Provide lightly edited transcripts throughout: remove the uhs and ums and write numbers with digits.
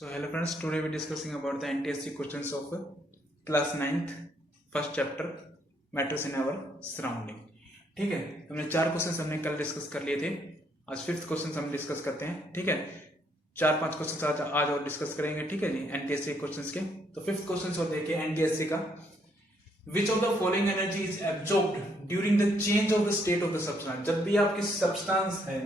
So hello friends, today we are discussing about the NTSC questions of class 9th first chapter matters in our surrounding. ठीक है, हमने 4 questions हमने कल discuss कर लिए थे. आज 5th क्वेश्चंस हम डिस्कस करते हैं. ठीक है, 4-5 क्वेश्चंस आज और डिस्कस करेंगे. ठीक है जी, एनटीएससी क्वेश्चंस के. तो 5th क्वेश्चन और देखिए एनटीएससी का. Which of the following energy is absorbed during the change of the state of the substance? जब भी आपकी सब्सटेंस है,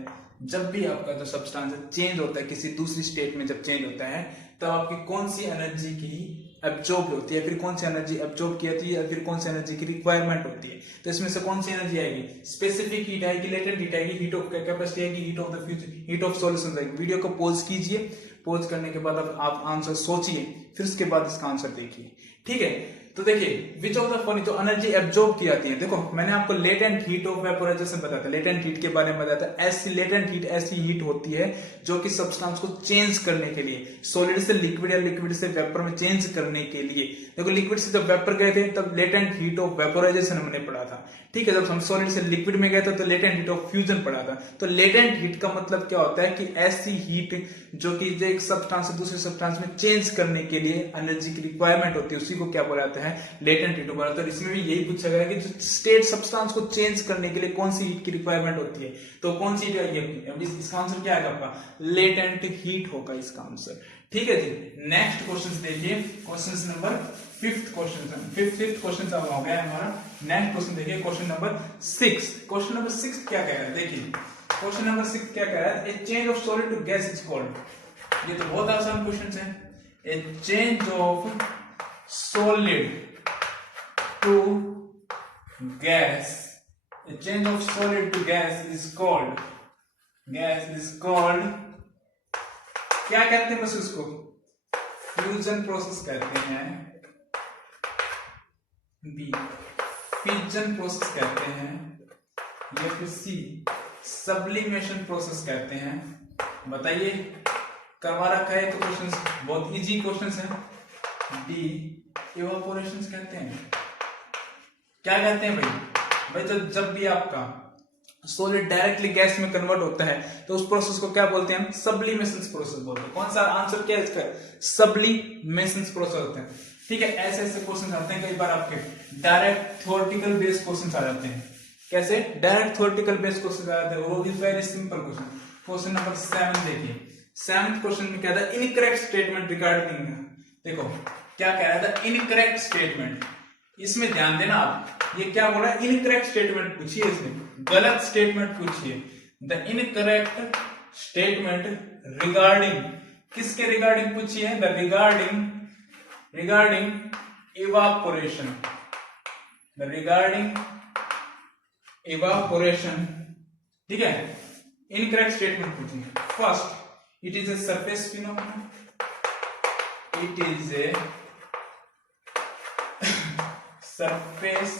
जब भी आपका जो सब्सटेंस है चेंज होता है किसी दूसरी स्टेट में, जब चेंज होता है तब आपकी कौन सी एनर्जी की एब्जॉर्ब होती है, फिर कौन सी एनर्जी एब्जॉर्ब की जाती है, या फिर कौन सी एनर्जी की रिक्वायरमेंट होती है. तो इसमें से कौन सी एनर्जी आएगी? स्पेसिफिक हीट आएगी, लेटेंट हीट आएगी, हीट ऑफ कैपेसिटी आएगी, heat of the future, heat of solution आएगी. वीडियो को पॉज कीजिए, पॉज करने के बाद आप आंसर सोचिए, फिर उसके बाद इसका आंसर देखिए. ठीक है, तो देखिए विच ऑफ द फॉलोइंग जो एनर्जी एब्जॉर्ब की जाती है. देखो मैंने आपको लेटेंट हीट ऑफ वेपोराइजेशन बताया था, लेटेंट हीट के बारे में बताया था. ऐसी लेटेंट हीट ऐसी हीट होती है जो कि सब्सटेंस को चेंज करने के लिए, सॉलिड से लिक्विड या लिक्विड से वेपर में चेंज करने के लिए. देखो लिक्विड से जब वेपर गए थे तब लेटेंट हीट ऑफ वेपोराइजेशन हमने पढ़ा था. ठीक है, जब हम सॉलिड से लिक्विड में गए थे तो लेटेंट हीट ऑफ फ्यूजन पढ़ा था. तो लेटेंट हीट का मतलब क्या होता है कि ऐसी हीट जो कि एक सब्सटेंस से दूसरे सब्सटेंस में चेंज करने के लिए एनर्जी की रिक्वायरमेंट होती है, उसी को क्या बोला जाता है? Latent heat. तो इसमें भी यही पूछा गया कि जो स्टेट सब्सटेंस को चेंज करने के लिए कौन सी हीट की रिक्वायरमेंट होती है. तो कौन सी हीट? इसका आंसर क्या आएगा आपका? लेटेंट हीट होगा इसका आंसर. ठीक है जी, नेक्स्ट क्वेश्चन देखिए, question number 5th question. 5th question हो गया हमारा. नेक्स्ट क्वेश्चन देखिए, क्वेश्चन नंबर 6. क्वेश्चन नंबर 6 क्या कह रहा है? देखिए क्वेश्चन नंबर 6 क्या कह रहा है? A change of solid to gas is called. ये तो बहुत आसान क्वेश्चन है. A change of solid to gas, a change of solid to gas is called क्या कहते हैं? बस उसको फ्यूजन प्रोसेस कहते हैं. बी फिजन प्रोसेस कहते हैं, या फिर सी सब्लिमेशन प्रोसेस कहते हैं. बताइए, करवा रखा है तो क्वेश्चंस बहुत इजी क्वेश्चंस हैं. डी इवापोरेशन कहते हैं. क्या कहते हैं भाई? जब भी आपका सॉलिड डायरेक्टली गैस में कन्वर्ट होता है तो उस प्रोसेस को क्या बोलते हैं? हम सब्लिमेशन प्रोसेस बोलते हैं. कौन सा आंसर क्या है इसका? सब्लिमेशन प्रोसेस होते हैं. ठीक है, ऐसे ऐसे क्वेश्चन आते हैं कई बार आपके डायरेक्ट थ्योरेटिकल बेस्ड क्वेश्चन आ जाते हैं. कैसे डायरेक्ट थ्योरेटिकल बेस्ड क्वेश्चन आ जाते हैं? वो भी very simple question. Question number 7 देखिए. 7th क्वेश्चन में क्या था? Incorrect statement regarding. देखो क्या कह रहा था? Incorrect statement. इसमें ध्यान देना आप, ये क्या बोल रहा है? इनकरेक्ट स्टेटमेंट पूछिए, इसमें गलत स्टेटमेंट पूछिए. द इनकरेक्ट स्टेटमेंट रिगार्डिंग, किसके रिगार्डिंग पूछिए? The regarding evaporation. The regarding evaporation. ठीक है, इनकरेक्ट स्टेटमेंट पूछिए. First, it is a surface phenomena. It is a surface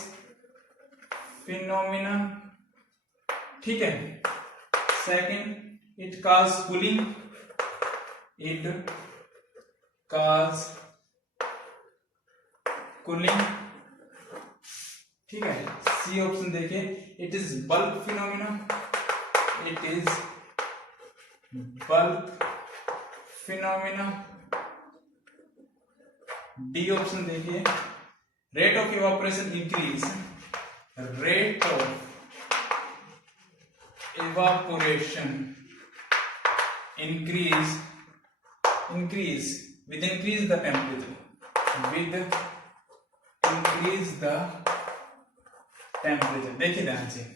phenomena. ठीक है. Second, it cause cooling. It cause cooling. ठीक है. C option देखिए, it is bulk phenomena. It is bulk phenomena. D option देखिए, rate of evaporation increase. Rate of evaporation increase with increase the temperature. With increase the temperature. देखिए ध्यान से,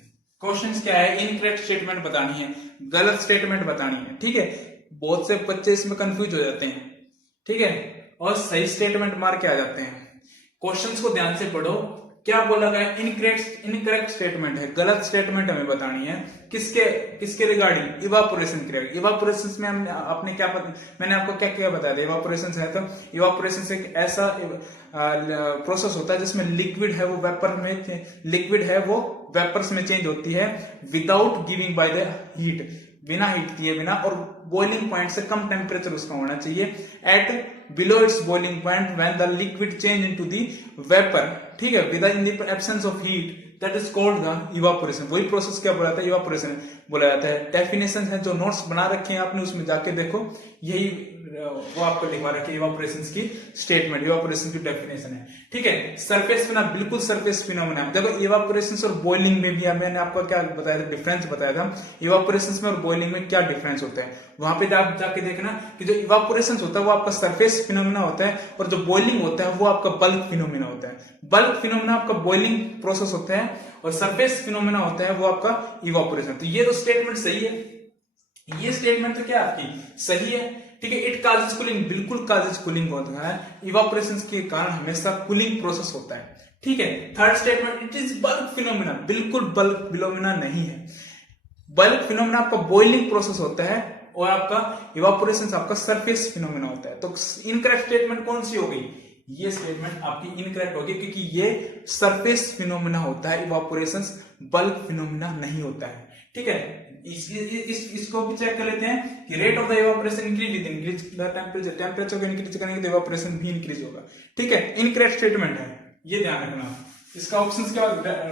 question क्या है? Incorrect statement बतानी है, गलत स्टेटमेंट बतानी है. ठीक है, बहुत से बच्चे इसमें कंफ्यूज हो जाते हैं. ठीक है, और सही स्टेटमेंट मार के आ जाते हैं. क्वेश्चंस को ध्यान से पढ़ो. क्या बोला गया? इनकरेक्ट स्टेटमेंट है, गलत स्टेटमेंट हमें बतानी है. किसके रिगार्डिंग? इवापोरेशन के. इवापोरेशन में मैंने आपको क्या क्या बताया था? इवापोरेशन है तो इवापोरेशन से एक ऐसा प्रोसेस होता है जिसमें लिक्विड है वो वेपर्स में चेंज होती है without giving by the heat, बिना हीट किए बिना, और बॉइलिंग पॉइंट से कम टेम्परेचर उसका होना चाहिए. At below its boiling point when the liquid change into the vapour. ठीक है, within the absence of heat, that is called the evaporation. वही प्रोसेस क्या बोला जाता है? इवापोरेशन बोला जाता है. डेफिनेशन है जो नोट्स बना रखे हैं आपने, उसमें जाके देखो, यही वो आपको लिखवा रखी है इवापोरेशन की स्टेटमेंट, इवापोरेशन की डेफिनेशन है। ठीक है, सरफेस फिनोमेना बिल्कुल सरफेस फिनोमेना। देखो इवापोरेशन और बॉइलिंग में भी मैंने आपको क्या बताया था, डिफरेंस बताया था इवापोरेशन में और बॉइलिंग में क्या डिफरेंस होता है। वहां पे आप जाके देखना कि जो इवापोरेशन होता है वो आपका सरफेस फिनोमेना होता है और जो बॉइलिंग होता है वो आपका बल्क फिनोमेना होता है। बल्क फिनोमेना आपका बॉइलिंग प्रोसेस होता है और सरफेस फिनोमेना होता है वो आपका इवापोरेशन। तो ये तो स्टेटमेंट सही है, ये स्टेटमेंट तो क्या आपकी सही है। ठीक है, इट काजेस कूलिंग, बिल्कुल काजेस कूलिंग होता है, इवापोरेशन के कारण हमेशा कूलिंग प्रोसेस होता है। ठीक है, third statement it is bulk phenomena, बिल्कुल बल्क फिनोमेना नहीं है। बल्क फिनोमेना आपका बॉइलिंग प्रोसेस होता है और आपका इवापोरेशन आपका सरफेस फिनोमेना होता है। तो इनकरेक्ट स्टेटमेंट कौन सी हो गई, ये स्टेटमेंट आपकी इनकरेक्ट होगी क्योंकि ये सरफेस फिनोमेना होता है, इवापोरेशन बल्क फिनोमेना नहीं होता है। ठीक है, इसको भी चेक कर लेते हैं कि rate of the evaporation increase temperature, temperature को इंक्रीज करेंगे तो इवापोरेशन भी इंक्रीज होगा। ठीक है, इनकरेक्ट स्टेटमेंट है, ये ध्यान रखना। इसका ऑप्शन क्या,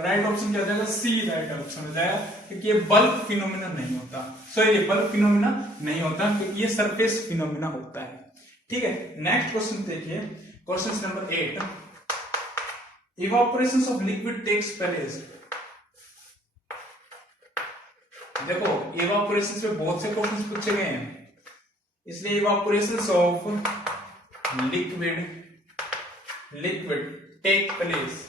राइट ऑप्शन क्या हो जाएगा, सी राइट ऑप्शन हो जाएगा, क्योंकि ये बल्क फिनोमेना नहीं होता। सॉरी, ये बल्क फिनोमेना नहीं होता क्योंकि ये सरफेस फिनोमेना होता है। ठीक है, नेक्स्ट क्वेश्चन देखिए, question number 8, evaporation of liquid takes place. देखो इवापोरेशन में बहुत से क्वेश्चन पूछे गए हैं, इसलिए evaporation of liquid take place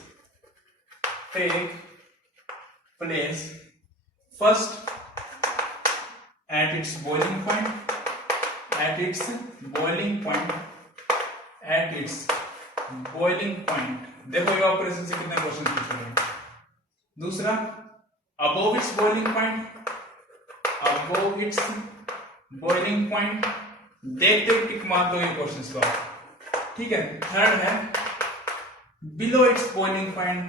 first at its boiling point, at its boiling point। देखो इवापोरेशन से कितने क्वेश्चन पूछ रहे हैं। दूसरा, above its boiling point, देखते टिक मार दो ये क्वेश्चन को आप। ठीक है, थर्ड है below its boiling point,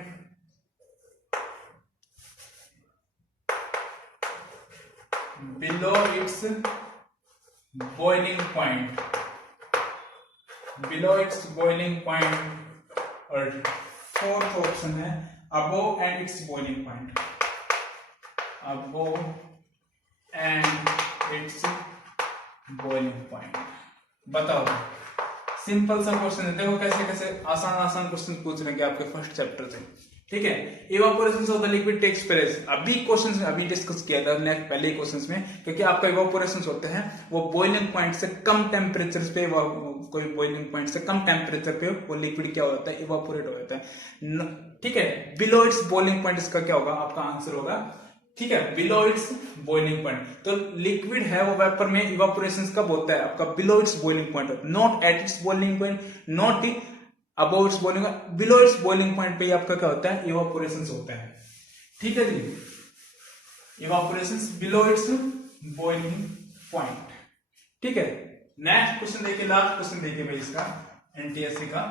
below its boiling point, और फोर्थ ऑप्शन है above and its boiling point, बताओ, सिंपल सा क्वेश्चन है। देखो कैसे कैसे आसान क्वेश्चन पूछ रहे हैं आपके फर्स्ट चैप्टर से। ठीक है, evaporation of the liquid takes place, अभी क्वेश्चन अभी डिस्कस किया था नेक्स्ट पहले क्वेश्चन में, क्योंकि आपका इवापोरेशन होते हैं वो बॉइलिंग पॉइंट से कम टेम्परेचर पे, कोई बॉइलिंग पॉइंट से कम टेम्परेचर पे वो लिक्विड क्या हो जाता है, इवापोरेट हो जाता है। ठीक है, बिलो इट्स बॉइलिंग पॉइंट इसका क्या होगा, आपका आंसर होगा। ठीक है, बिलो इट्स बॉइलिंग पॉइंट, तो लिक्विड है वो वेपर में इवापोरेशन कब होता है, आपका below its boiling point, not at its boiling point, not above it's boiling, below its boiling point पे आपका क्या होता है, इवापोरेशन होता है। ठीक है जी, evaporation below its boiling point. ठीक है, नेक्स्ट क्वेश्चन देखिए, लास्ट क्वेश्चन देखिए भाई इसका एनटीएससी का,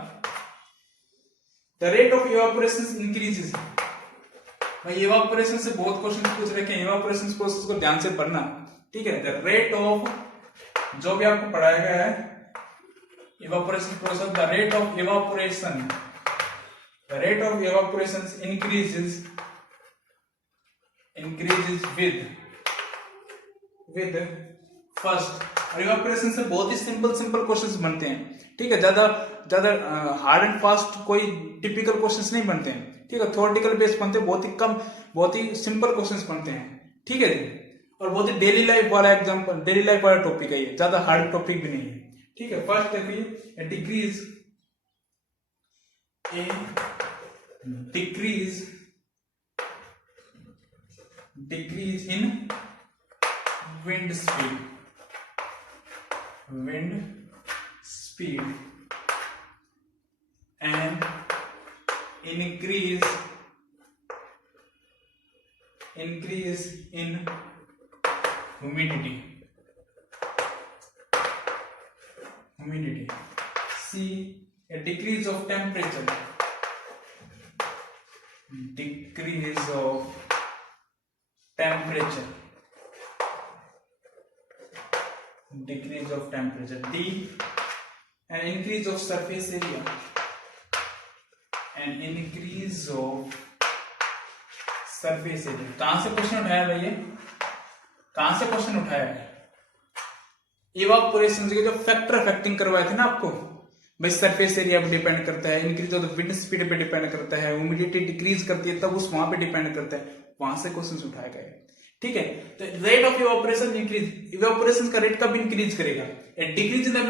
the rate of evaporation increases. भाई इवापोरेशन से बहुत क्वेश्चन पूछ रखे हैं, इवापोरेशन प्रोसेस को ध्यान से पढ़ना। ठीक है, द रेट ऑफ, जो भी आपको पढ़ाया गया है evaporation process, the rate of evaporation increases with first, और इवापोरेशन से बहुत ही सिंपल क्वेश्चंस बनते हैं। ठीक है, ज्यादा हार्ड एंड फास्ट कोई टिपिकल क्वेश्चंस नहीं बनते हैं। ठीक है, थ्योरेटिकल बेस बनते हैं, बहुत ही कम, बहुत ही सिंपल क्वेश्चंस बनते हैं। ठीक है, और बहुत ही डेली लाइफ वाला एग्जांपल, डेली लाइफ वाला टॉपिक है ये, ज्यादा हार्ड टॉपिक भी नहीं है। ठीक है, फर्स्ट देखिए, decrease in wind speed and increase in humidity. C, a decrease of temperature, D, an increase of surface area, कहां से क्वेश्चन उठाया भैया, कहां से क्वेश्चन उठाया है, इवापोरेशन जो फैक्टर अफेक्टिंग करवाए थे ना आपको, भाई सरफेस एरिया पे डिपेंड करता है, increase of the wind speed पे डिपेंड करता है, ह्यूमिडिटी डिक्रीज करती है तब उस वहां पे डिपेंड करता है, वहां से क्वेश्चन उठाया गया है। ठीक है, तो rate of evaporation increase, evaporation का रेट कब इंक्रीज करेगा, decrease in the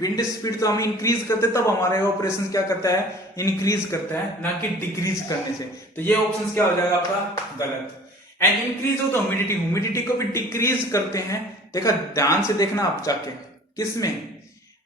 wind speed तो हम इंक्रीज करते तब हमारा इवापोरेशन क्या करता है, इंक्रीज करता है, ना कि डिक्रीज करने से। तो ये ऑप्शन क्या हो जाएगा आपका गलत। एंड इंक्रीज हो तो ह्यूमिडिटी, ह्यूमिडिटी को भी डिक्रीज करते हैं, देखा ध्यान से देखना आप जाके, किसमें,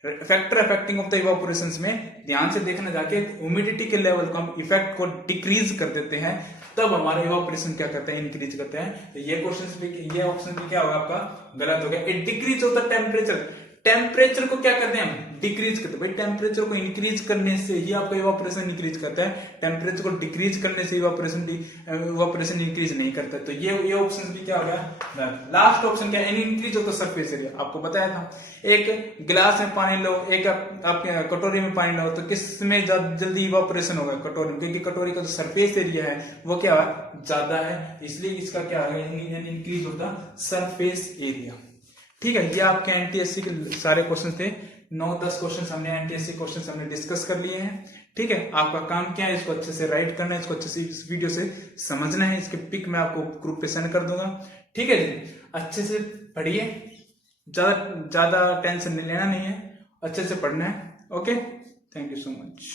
factor affecting of the evaporation में ध्यान से देखना जाके, ह्यूमिडिटी के लेवल को हम इफेक्ट को डिक्रीज कर देते हैं तब हमारा इवापोरेशन क्या करते हैं, इंक्रीज करते हैं। तो ये क्वेश्चन भी, ये ऑप्शन भी क्या होगा आपका गलत हो गया। It decrease of the temperature, temperature को क्या करते हैं हम, डिक्रीज करते हैं। भाई टेम्परेचर को इंक्रीज करने से ही आपका इवापोरेशन इंक्रीज करता है, टेम्परेचर को डिक्रीज करने से इवापोरेशन इंक्रीज नहीं करता। तो ये ऑप्शन भी क्या होगा, लास्ट ऑप्शन क्या है, increase of the surface area. आपको बताया था, एक गिलास में पानी लो, एक आप कटोरी में पानी लो, तो किस में जल्दी इवापोरेशन होगा, कटोरी में, क्योंकि कटोरी का जो सरफेस एरिया है वो क्या है, ज्यादा है, इसलिए इसका क्या होगा, increase of the surface area. ठीक है, ये आपके एनटीएससी के सारे क्वेश्चन थे, 9-10 क्वेश्चन हमने एनटीएससी क्वेश्चन हमने डिस्कस कर लिए हैं। ठीक है, आपका काम क्या है, इसको अच्छे से राइट करना है, इसको अच्छे से इस वीडियो से समझना है, इसके पिक मैं आपको ग्रुप पे सेंड कर दूंगा। ठीक है जी, अच्छे से पढ़िए, ज्यादा टेंशन लेना नहीं है, अच्छे से पढ़ना है। Okay, thank you so much.